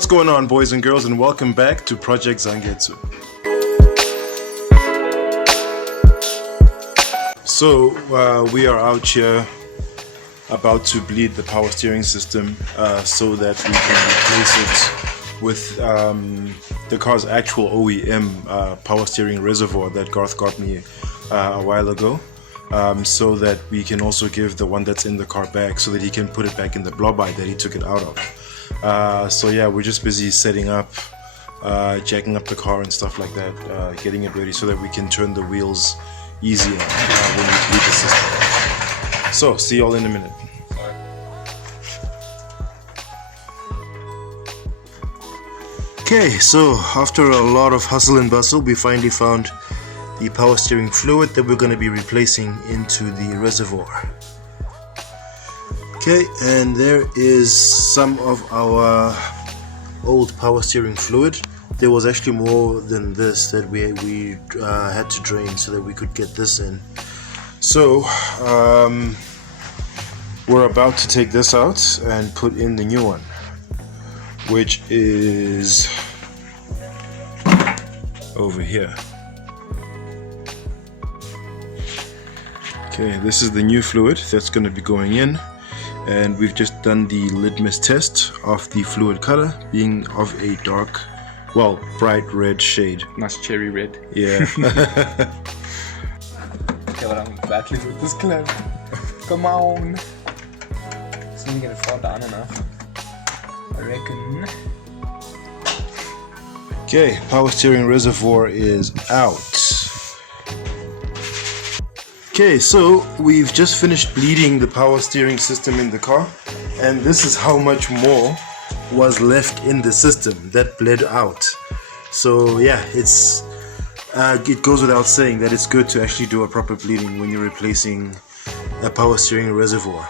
What's going on, boys and girls, and welcome back to Project Zangetsu. So we are out here about to bleed the power steering system so that we can replace it with the car's actual OEM power steering reservoir that Garth got me a while ago, so that we can also give the one that's in the car back so that he can put it back in the blob eye that he took it out of. So yeah, we're just busy setting up, jacking up the car and stuff like that, getting it ready so that we can turn the wheels easier when we bleed the system. So see y'all in a minute. Okay, so after a lot of hustle and bustle, we finally found the power steering fluid that we're going to be replacing into the reservoir. Okay, and there is some of our old power steering fluid. There was actually more than this that we had to drain so that we could get this in. So we're about to take this out and put in the new one, which is over here. Okay, this is the new fluid that's going to be going in. And we've just done the litmus test of the fluid color being of a dark, well, bright red shade. Nice cherry red. Yeah. Okay, but I'm badly with this clip. Come on. It's not gonna fall down enough, I reckon. Okay, power steering reservoir is out. Okay, so we've just finished bleeding the power steering system in the car, and this is how much more was left in the system that bled out. So yeah, it goes without saying that it's good to actually do a proper bleeding when you're replacing a power steering reservoir.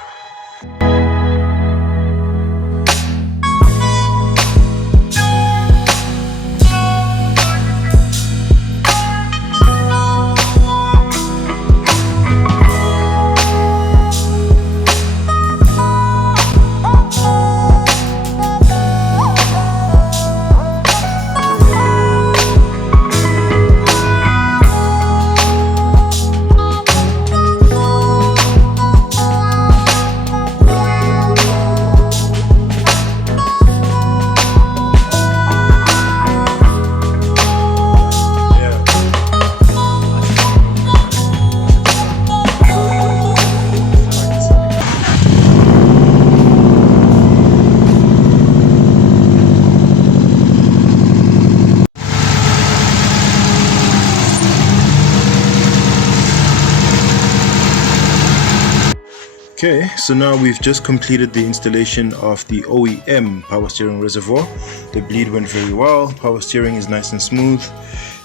Okay, so now we've just completed the installation of the OEM power steering reservoir. The bleed went very well, power steering is nice and smooth,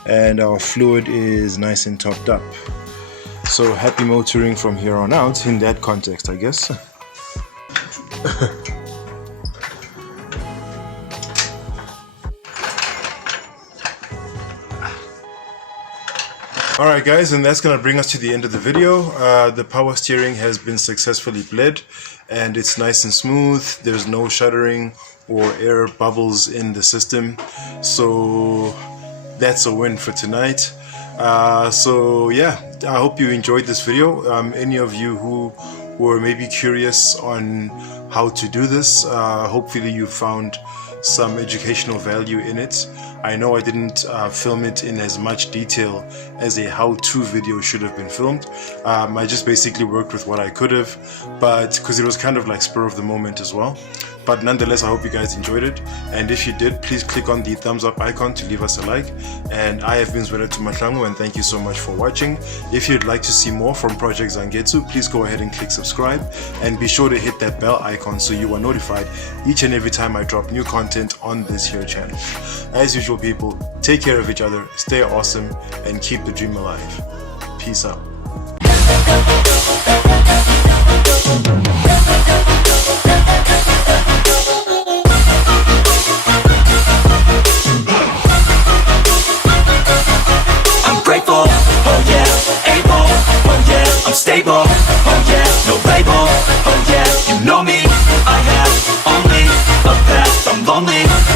and our fluid is nice and topped up. So happy motoring from here on out in that context, I guess. Alright guys, and that's going to bring us to the end of the video. The power steering has been successfully bled and it's nice and smooth. There's no shuddering or air bubbles in the system. So that's a win for tonight. So yeah, I hope you enjoyed this video. Any of you who were maybe curious on how to do this, hopefully you found some educational value in it. I know I didn't film it in as much detail as a how-to video should have been filmed. I just basically worked with what I could have, but because it was kind of like spur of the moment as well. But nonetheless, I hope you guys enjoyed it, and if you did, please click on the thumbs up icon to leave us a like. And I have been Zwelethwa Mahlangu, and thank you so much for watching. If you'd like to see more from Project Zangetsu, please go ahead and click subscribe, and be sure to hit that bell icon so you are notified each and every time I drop new content on this here channel. As usual, people, take care of each other, stay awesome, and keep the dream alive. Peace out. Stable, oh yeah, no label, oh yeah, you know me, I have only a path, I'm lonely.